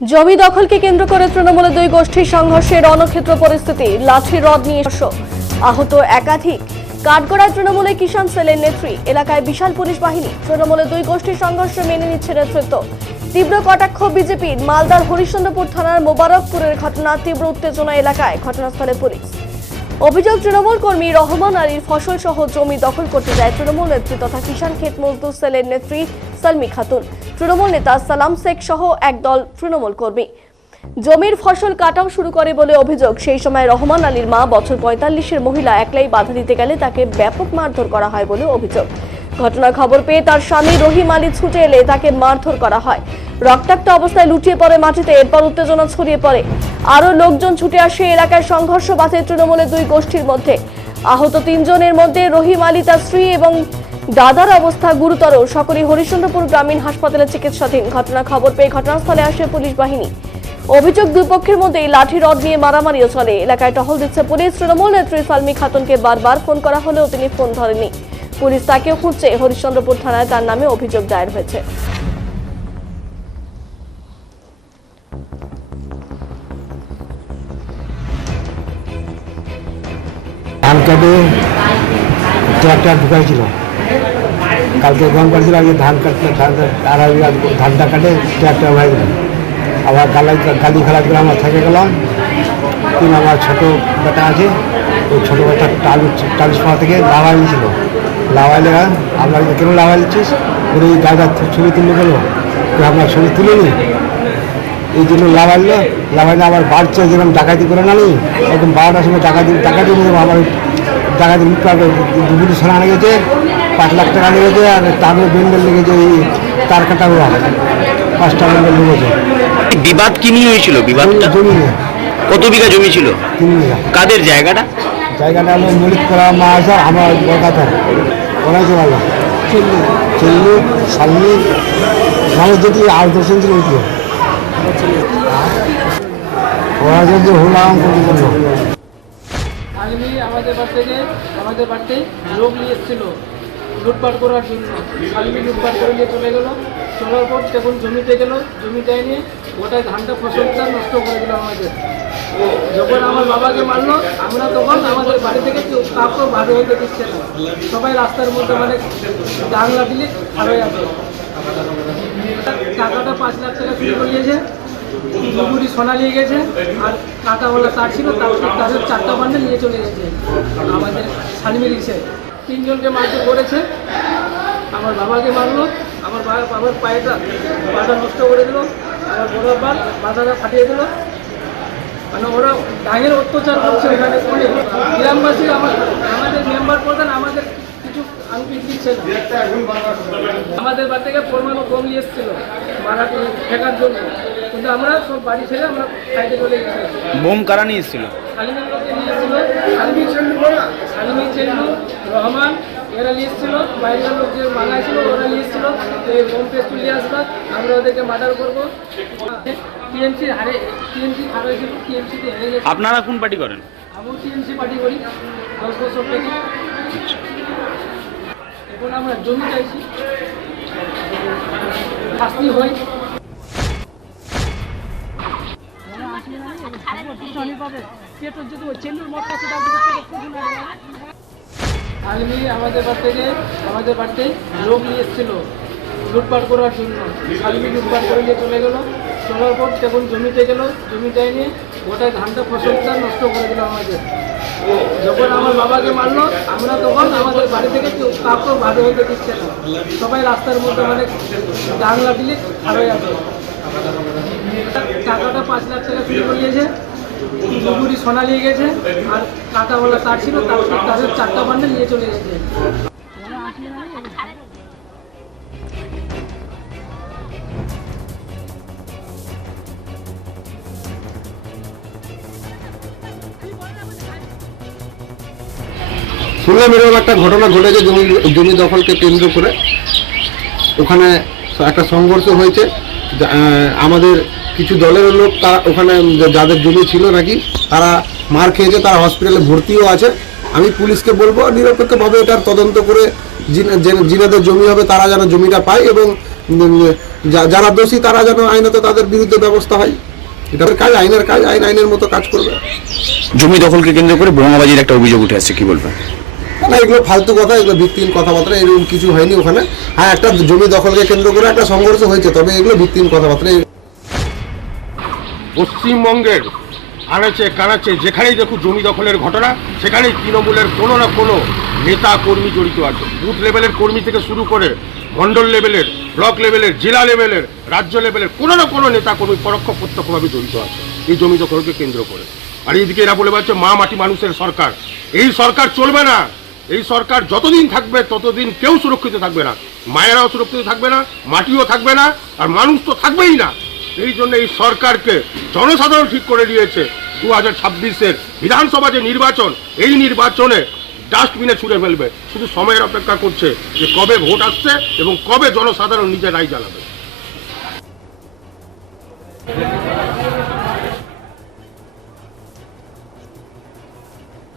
জমি দখলকে কেন্দ্র করে তৃণমূলের দুই গোষ্ঠীর সংঘর্ষে রণক্ষেত্র পরিস্থিতি লাঠি রড নিয়ে। আহত একাধিক। কাঠগড়ায় তৃণমূলের কিষাণ সেলের নেত্রী, এলাকায় বিশাল পুলিশ বাহিনী, তৃণমূলের দুই গোষ্ঠীর সংঘর্ষে মেনে নিচ্ছে নেতৃত্ব। তীব্র কটাক্ষ বিজেপির মালদার হরিশ্চন্দ্রপুর থানার মোবারকপুরের ঘটনা, তীব্র উত্তেজনা এলাকায়, ঘটনাস্থলে পুলিশ। অভিযোগ, তৃণমূল কর্মী রহমান আলীর ফসল সহ জমি দখল করতে যায় তৃণমূল নেত্রী তথা কিষাণ ক্ষেত মজদুর সেলের নেত্রী সালমি খাতুন। তৃণমূল নেতা সালাম শেখ সহ একদল তৃণমূল কর্মী। জমির ফসল কাটাও শুরু করে বলে অভিযোগ। সেই সময় রহমান আলীর মা বছর পঁয়তাল্লিশের মহিলা একলাই বাধা দিতে গেলে তাকে ব্যাপক মারধর করা হয় বলে অভিযোগ। ঘটনার খবর পেয়ে তার স্বামী রহিম আলী ছুটে এলে তাকে মারধর করা হয়। রক্তাক্ত অবস্থায় লুটিয়ে পড়ে মাটিতে, এরপর উত্তেজনা ছড়িয়ে পড়ে। আরও লোকজন ছুটে আসে এলাকায় সংঘর্ষ বাধে তৃণমূলের দুই গোষ্ঠীর মধ্যে। আহত তিনজনের মধ্যে রহিম আলী তার স্ত্রী এবং দাদার অবস্থা গুরুতর। সকলেই হরিশ্চন্দ্রপুর গ্রামীণ হাসপাতালে চিকিৎসাধীন। ঘটনা খবর পেয়ে ঘটনাস্থলে আসে পুলিশ বাহিনী। অভিযোগ দুই পক্ষের মধ্যেই লাঠি, রড নিয়ে মারামারিও চলে। এলাকায় টহল দিচ্ছে পুলিশ। তৃণমূল নেত্রী সালমি খাতুনকে বারবার ফোন করা হলেও তিনি ফোন ধরেননি। পুলিশ তাকেও খুঁজছে। হরিশ্চন্দ্রপুর থানায় তার নামে অভিযোগ দায়ের হয়েছে। ট্রাক্টর ঢুকাইছিল। কালকে গরম কাটছিল আজকে ধান কাটতে আর আজকে ধানটা কাটে, ট্রাক্টর হয়ে গেল। আবার গালাই গালি খেলা করে আমরা থেকে গেলাম তিন আমার ছোটো বেটা আছে, ওই ছোটো বেটা টালি ট্রান্সফার থেকে লাভাই নিয়েছিল। লাভাই লেগা আমরা কেন লাভাই নিচ্ছিস? ওই গাড়িটা ছবি তুলে গেলো আমরা ছবি তুলে নি এই জন্য লাভাইলো লাভাইলে আবার বাড়ছে, যেরকম ডাকাতি করে না নি একদম বারোটার সময় ডাকাতি ডাকাতি আমার ডাকাতি দুপুরি সোনা লেগেছে পাঁচ লাখ টাকা লেগেছে আর তারপরে বেন্ডেল লেগেছে এই তার কাটা ওরা পাঁচটা বেন্ডেল লেগেছে বিবাদ কি নিয়ে হয়েছিল? বিবাদটা? জমি নিয়ে। কত বিঘা জমি ছিল? তিন বিঘা। কাদের জায়গাটা? জায়গাটা হলো মলিক করা মা আছে আমার কলকাতা। ওরাই চলালো চেল্লু। চেল্লু সালনি মানুষ যদি আর দর্শন ছিল উঠল ওরা যদি হলাম আর্মি আমাদের থেকে আমাদের বাড়িতে লোক নিয়ে এসেছিল। লুটপাট করার জন্য আর্মি লুটপাট করে নিয়ে চলে গেলো। চলার পর যখন জমিতে গেল, জমিতে নিয়ে গোটায় ধানটা, ফসলটা নষ্ট করে দিল আমাদের। যখন আমার বাবাকে মারলো, আমরা তখন আমাদের বাড়ি থেকে কেউ কাউকে বাড়ি হতে দিচ্ছে না। সবাই রাস্তার মধ্যে মানে ডাংলা দিলে খারাপ আছে টাকাটা পাঁচ লাখ টাকা চুরি করে নিয়েছে দুপুরি সোনা নিয়ে গেছে, আর কাঁটাওয়ালা তার ছিল, তার তাদের চারটা বান্ডেল নিয়ে চলে গেছে। আমাদের সালিমে রিক্সে তিনজনকে মারতে করেছে। আমার বাবাকে মারলো, আমার বাবার পায়েটা বাধা নষ্ট করে দিল, আমার বড় বাবার বাধাটা ফাটিয়ে দিল। মানে ওরা ডাঙের অত্যাচার করছে এখানে। গ্রামবাসী আমার আমাদের মেম্বার প্রধান আমাদের আমাদের বাড়ি থেকে পরমাণু কম নিয়ে এসেছিল মারা ঠেকার জন্য। কিন্তু আমরা সব বাড়ি ছেড়ে আমরা সাইডে চলে গেছি। বোম কারা নিয়ে এসেছিল? লোকে নিয়ে এসেছিল। শালিমি শালিমি চেন্ডু রহমান এরা নিয়ে এসেছিল। বাইরের লোক যে মানাইছিল ওরা নিয়ে এসেছিল। এই বোম পেস্ট নিয়ে আসবা আমরা ওদেরকে মার্ডার করব। টিএমসি হারে টিএমসি হারিয়েছিল টিএমসিতে হেরে গেছে। আপনারা কোন পার্টি করেন? আমি টিএমসি পার্টি করি দশ বছর থেকে। এখন আমরা জমি চাইছি। শাস্তি হয়। আর্মি আমাদের বাড়ি থেকে, আমাদের বাড়িতে লোক নিয়ে এসেছিল। লুটপাট করার জন্য। আর্মি লুটপাট করে নিয়ে চলে গেলো। চলার পর যখন জমিতে গেল। জমিতে নিয়ে গোটায় ধানটা ফসলটা নষ্ট করে দিল আমাদের। যখন আমার বাবাকে মারলো, আমরা তখন আমাদের বাড়ি থেকে কেউ কাউকে ভালো হতে দিচ্ছে না। সবাই রাস্তার মধ্যে মানে ডাংলা দিলে খারাপ আছে টাকাটা পাঁচ লাখ টাকা চুরি করে নিয়েছে দুপুরি সোনা নিয়ে গেছে, আর কাঁটাওয়ালা তার ছিল, তার তাদের চারটা বান্ডেল নিয়ে চলে গেছে। শুনলাম এরকম একটা ঘটনা ঘটেছে জমি জমি দখলকে কেন্দ্র করে। ওখানে একটা সংঘর্ষ হয়েছে। আমাদের কিছু দলের লোক তারা ওখানে যাদের জমি ছিল নাকি, তারা মার খেয়েছে, তারা হসপিটালে ভর্তিও আছে। আমি পুলিশকে বলব, নিরপেক্ষভাবে এটার তদন্ত করে যিনাদের জমি হবে, তারা যেন জমিটা পায় এবং যারা দোষী, তারা যেন আইনত তাদের বিরুদ্ধে ব্যবস্থা হয়। এটা কাজ, আইনের কাজ, আইন, আইনের মতো কাজ করবে। জমি দখলকে কেন্দ্র করে বোমাবাজির একটা অভিযোগ উঠে আসছে, কি বলবেন? না, এগুলো ফালতু কথা, এগুলো ভিত্তিহীন কথাবার্তা, এরকম কিছু হয়নি ওখানে। হ্যাঁ একটা জমি দখলকে কেন্দ্র করে একটা সংঘর্ষ হয়েছে, তবে এগুলো ভিত্তিহীন কথাবার্তা। পশ্চিমবঙ্গের আনাচে কানাচে যেখানেই দেখুন জমি দখলের ঘটনা, সেখানেই তৃণমূলের কোনো না কোনো নেতা, কর্মী জড়িত আছে। বুথ লেভেলের কর্মী থেকে শুরু করে মন্ডল লেভেলের, ব্লক লেভেলের, জেলা লেভেলের, রাজ্য লেভেলের কোনো না কোনো নেতা, কর্মী পরোক্ষ প্রত্যক্ষভাবে জড়িত আছে এই জমি দখলকে কেন্দ্র করে। আর এইদিকে এরা বলে বেড়াচ্ছে, মা মাটি মানুষের সরকার। এই সরকার চলবে না। এই সরকার যতদিন থাকবে, ততদিন কেউ সুরক্ষিত থাকবে না। মায়েরাও সুরক্ষিত থাকবে না, মাটিও থাকবে না, আর মানুষ তো থাকবেই না। এই জন্য এই সরকারকে জনসাধারণ ঠিক করে দিয়েছে। দু হাজার ছাব্বিশের বিধানসভা যে নির্বাচন, এই নির্বাচনে ডাস্টবিনে ছুড়ে ফেলবে। শুধু সময়ের অপেক্ষা করছে যে কবে ভোট আসছে এবং কবে জনসাধারণ নিজের রায় জ্বালাবে